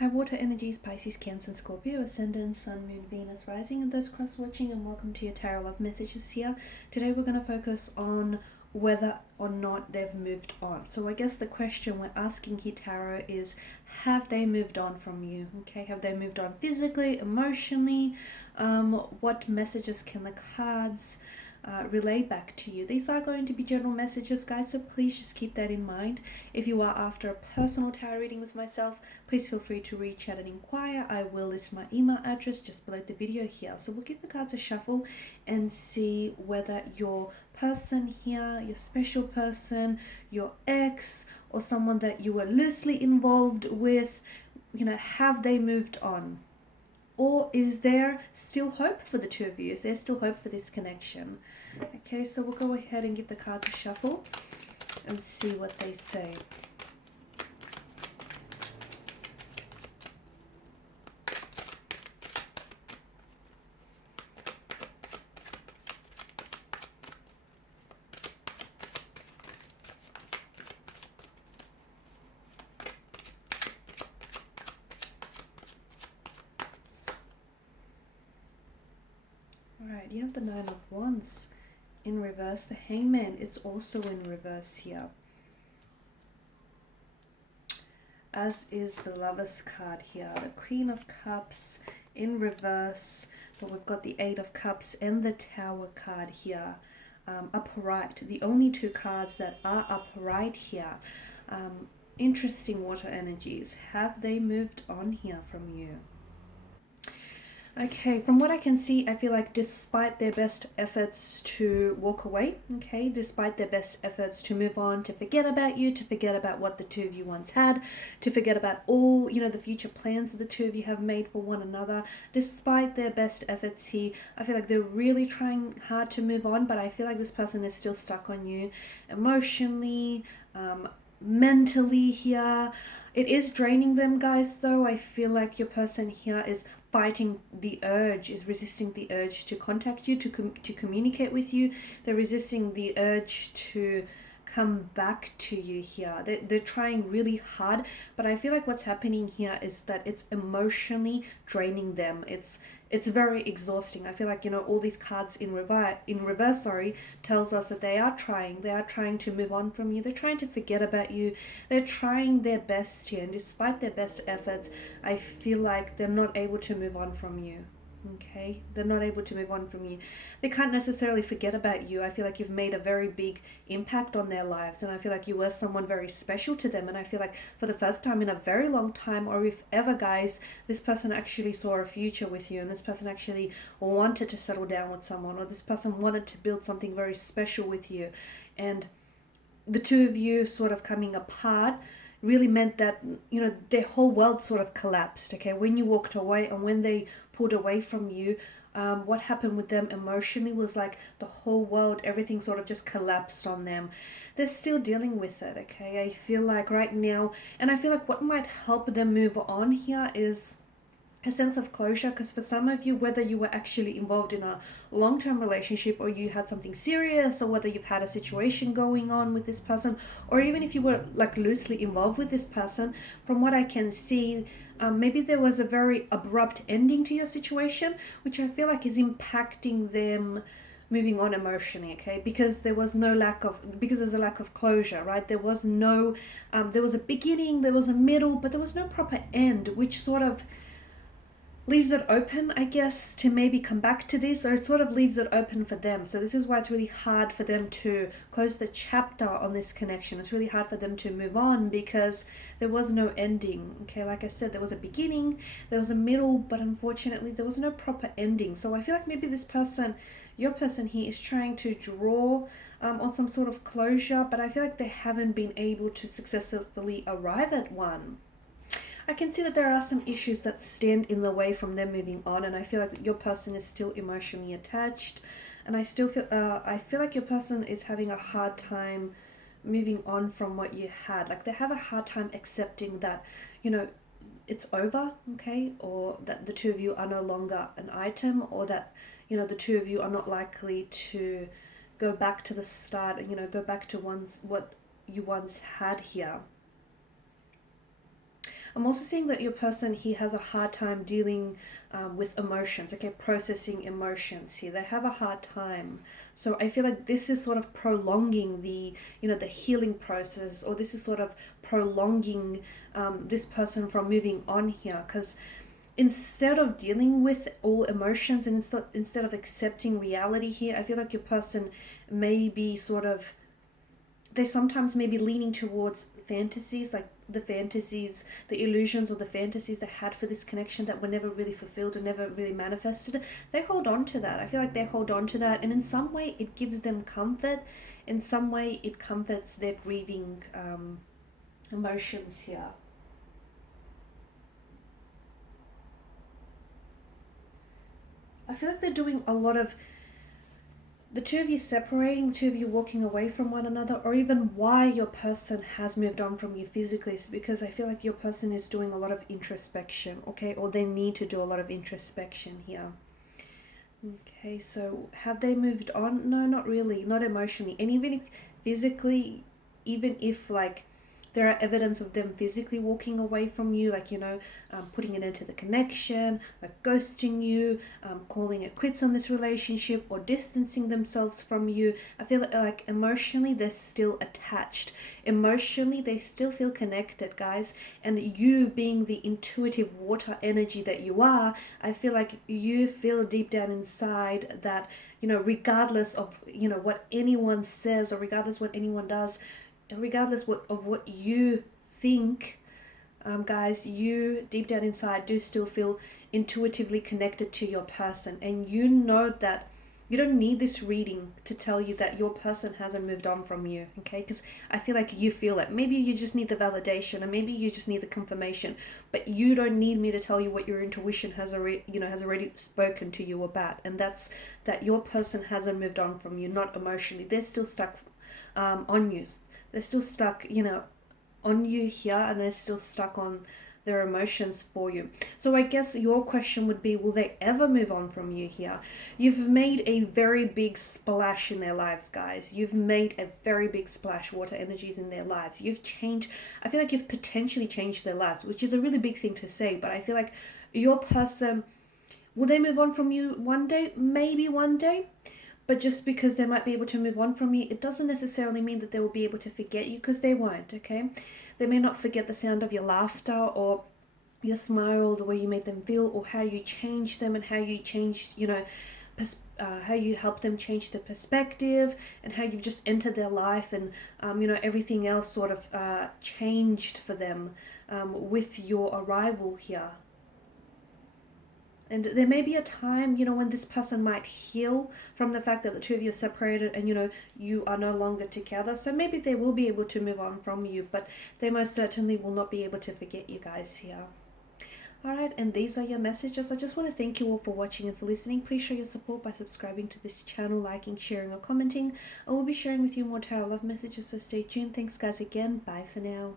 Hi, water energies, Pisces, Cancer, and Scorpio, Ascendant, Sun, Moon, Venus, Rising, and those cross-watching, and welcome to your Tarot Love Messages here. Today we're going to focus on whether or not they've moved on. So I guess the question we're asking here, Tarot, is have they moved on from you? Okay, have they moved on physically, emotionally? What messages can the cards relay back to you? These are going to be general messages, guys, so please just keep that in mind. If you are after a personal tarot reading with myself, please feel free to reach out and inquire. I will list my email address just below the video here. So we'll give the cards a shuffle and see whether your person here, your special person, your ex, or someone that you were loosely involved with, have they moved on? Or is there still hope for the two of you? Is there still hope for this connection? Okay, so we'll go ahead and give the cards a shuffle and see what they say. Alright, you have the Nine of Wands in reverse. The Hangman, it's also in reverse here. As is the Lover's card here. The Queen of Cups in reverse. But we've got the Eight of Cups and the Tower card here. Upright. The only two cards that are upright here. Interesting water energies. Have they moved on here from you? Okay, from what I can see, I feel like despite their best efforts to walk away, okay, despite their best efforts to move on, to forget about you, to forget about what the two of you once had, to forget about all, the future plans that the two of you have made for one another, despite their best efforts here, I feel like they're really trying hard to move on, but I feel like this person is still stuck on you emotionally, mentally here. It is draining them, guys, though. I feel like your person here is fighting the urge, is resisting the urge to contact you, to communicate with you. They're resisting the urge to come back to you here. They're trying really hard, but I feel like what's happening here is that it's emotionally draining them. It's very exhausting. I feel like, all these cards in reverse, tells us that they are trying to move on from you. They're trying to forget about you. They're trying their best here, and despite their best efforts, I feel like they're not able to move on from you. Okay, they're not able to move on from you. They can't necessarily forget about you. I feel like you've made a very big impact on their lives, and I feel like you were someone very special to them. And I feel like for the first time in a very long time, or if ever, guys, this person actually saw a future with you, and this person actually wanted to settle down with someone, or this person wanted to build something very special with you. And the two of you sort of coming apart really meant that, their whole world sort of collapsed, okay? When you walked away and when they pulled away from you, what happened with them emotionally was like the whole world, everything sort of just collapsed on them. They're still dealing with it, okay? I feel like right now, and I feel like what might help them move on here is a sense of closure, because for some of you, whether you were actually involved in a long-term relationship or you had something serious, or whether you've had a situation going on with this person, or even if you were like loosely involved with this person, from what I can see, maybe there was a very abrupt ending to your situation, which I feel like is impacting them moving on emotionally, okay? Because there's a lack of closure, right? There was a beginning, there was a middle, but there was no proper end, which sort of leaves it open, I guess, to maybe come back to this, or it sort of leaves it open for them. So this is why it's really hard for them to close the chapter on this connection. It's really hard for them to move on because there was no ending. Okay, like I said, there was a beginning, there was a middle, but unfortunately there was no proper ending. So I feel like maybe this person, your person here, is trying to draw on some sort of closure, but I feel like they haven't been able to successfully arrive at one. I can see that there are some issues that stand in the way from them moving on, and I feel like your person is still emotionally attached, and I feel like your person is having a hard time moving on from what you had. Like they have a hard time accepting that, it's over, okay, or that the two of you are no longer an item, or that, the two of you are not likely to go back to the start, go back to what you once had here. I'm also seeing that your person, he has a hard time dealing with emotions, okay, processing emotions here. They have a hard time. So I feel like this is sort of prolonging the, the healing process, or this is sort of prolonging this person from moving on here, because instead of dealing with all emotions and instead of accepting reality here, I feel like your person may be sort of, they sometimes may be leaning towards fantasies, like the fantasies, the illusions or the fantasies they had for this connection that were never really fulfilled or never really manifested. They hold on to that. I feel like they hold on to that, and in some way it gives them comfort. In some way it comforts their grieving emotions here. I feel like they're doing a lot of, the two of you separating, the two of you walking away from one another, or even why your person has moved on from you physically, is because I feel like your person is doing a lot of introspection, okay, or they need to do a lot of introspection here. Okay, so have they moved on? No, not really, not emotionally. And even if physically, even if like there are evidence of them physically walking away from you, like, putting an end to the connection, like ghosting you, calling it quits on this relationship, or distancing themselves from you. I feel like emotionally they're still attached. Emotionally they still feel connected, guys. And you, being the intuitive water energy that you are, I feel like you feel deep down inside that, regardless of, what anyone says, or regardless what anyone does, regardless of what you think, guys, you deep down inside do still feel intuitively connected to your person. And you know that you don't need this reading to tell you that your person hasn't moved on from you, okay? Because I feel like you feel it. Maybe you just need the validation, and maybe you just need the confirmation, but you don't need me to tell you what your intuition has already spoken to you about. And that's that your person hasn't moved on from you, not emotionally. They're still stuck on you. They're still stuck, on you here, and they're still stuck on their emotions for you. So I guess your question would be, will they ever move on from you here? You've made a very big splash in their lives, guys. You've made a very big splash, water energies, in their lives. You've changed, I feel like you've potentially changed their lives, which is a really big thing to say, but I feel like your person, will they move on from you one day? Maybe one day. But just because they might be able to move on from you, it doesn't necessarily mean that they will be able to forget you, because they won't, okay? They may not forget the sound of your laughter, or your smile, the way you made them feel, or how you changed them, and how you changed, how you helped them change their perspective, and how you've just entered their life, and, everything else sort of changed for them with your arrival here. And there may be a time, when this person might heal from the fact that the two of you are separated, and, you are no longer together. So maybe they will be able to move on from you, but they most certainly will not be able to forget you guys here. Alright, and these are your messages. I just want to thank you all for watching and for listening. Please show your support by subscribing to this channel, liking, sharing, or commenting. I will be sharing with you more tarot love messages, so stay tuned. Thanks, guys, again. Bye for now.